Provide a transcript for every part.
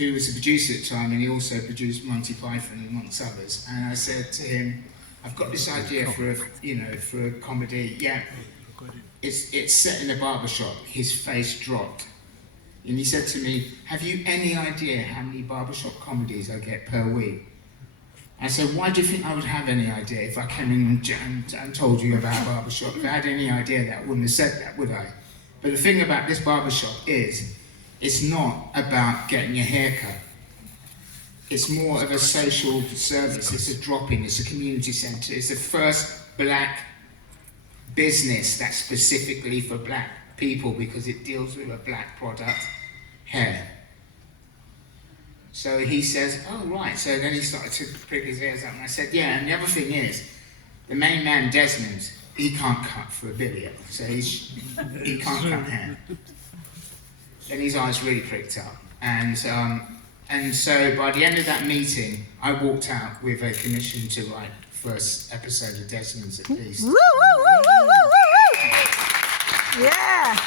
who was a producer at the time, and he also produced Monty Python amongst others. And I said to him, I've got this idea for a comedy. Yeah, it's set in a barbershop. His face dropped. And he said to me, have you any idea how many barbershop comedies I get per week? I said, why do you think I would have any idea if I came in and told you about barbershop? If I had any idea that, I wouldn't have said that, would I? But the thing about this barbershop is, it's not about getting your hair cut. It's more of a social service. It's a drop-in, it's a community centre. It's the first black business that's specifically for black people because it deals with a black product, hair. So he says, oh right, so then he started to prick his ears up and I said, yeah, and the other thing is, the main man, DESMONDS, he can't cut for a billion, so he can't cut hair. Then his eyes really pricked up. And so by the end of that meeting, I walked out with a commission to write the first episode of DESMONDS at least. Woo, woo, woo, woo, woo, woo, woo! Yeah!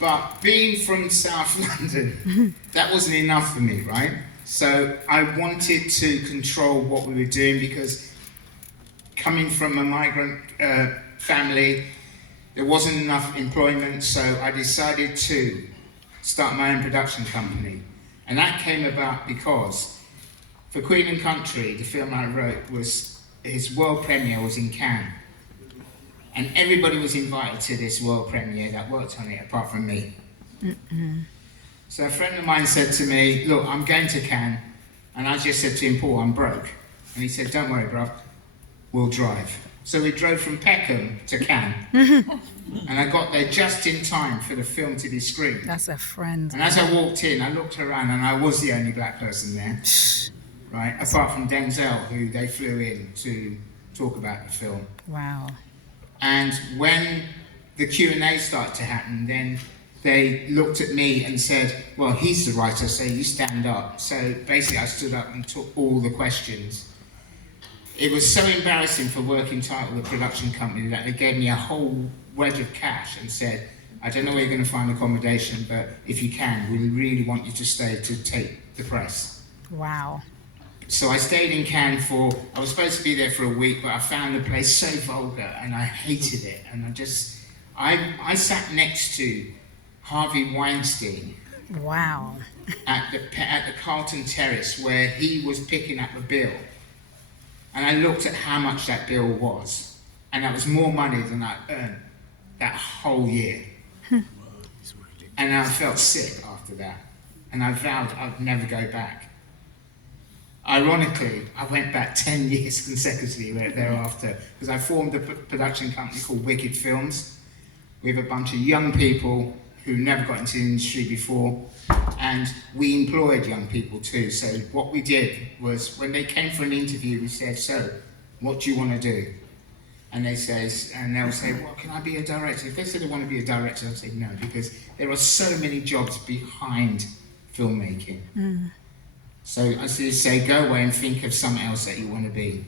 But being from South London, that wasn't enough for me, right? So I wanted to control what we were doing because coming from a migrant family, there wasn't enough employment, so I decided to start my own production company. And that came about because for Queen and Country, the film I wrote, his world premiere was in Cannes. And everybody was invited to this world premiere that worked on it, apart from me. So a friend of mine said to me, look, I'm going to Cannes. And I just said to him, Paul, I'm broke. And he said, don't worry, bruv, we'll drive. So we drove from Peckham to Cannes. And I got there just in time for the film to be screened. That's a friend. And as I walked in, I looked around and I was the only black person there. Right, apart from Denzel, who they flew in to talk about the film. Wow. And when the Q&A started to happen, then they looked at me and said, well, he's the writer, so you stand up. So basically I stood up and took all the questions. It was so embarrassing for Working Title, the production company, that they gave me a whole wedge of cash and said, I don't know where you're going to find accommodation, but if you can, we really want you to stay to take the press. Wow. So I stayed in Cannes I was supposed to be there for a week, but I found the place so vulgar and I hated it. And I sat next to Harvey Weinstein. Wow. At the Carlton Terrace where he was picking up a bill. And I looked at how much that bill was. And that was more money than I earned that whole year. And I felt sick after that. And I vowed I'd never go back. Ironically, I went back 10 years consecutively thereafter because I formed a production company called Wicked Films with a bunch of young people who never got into the industry before, and we employed young people too. So what we did was, when they came for an interview, we said, so, what do you want to do? And they'll say, well, can I be a director? If they said they want to be a director, I'd say no, because there are so many jobs behind filmmaking. So I say, go away and think of something else that you want to be.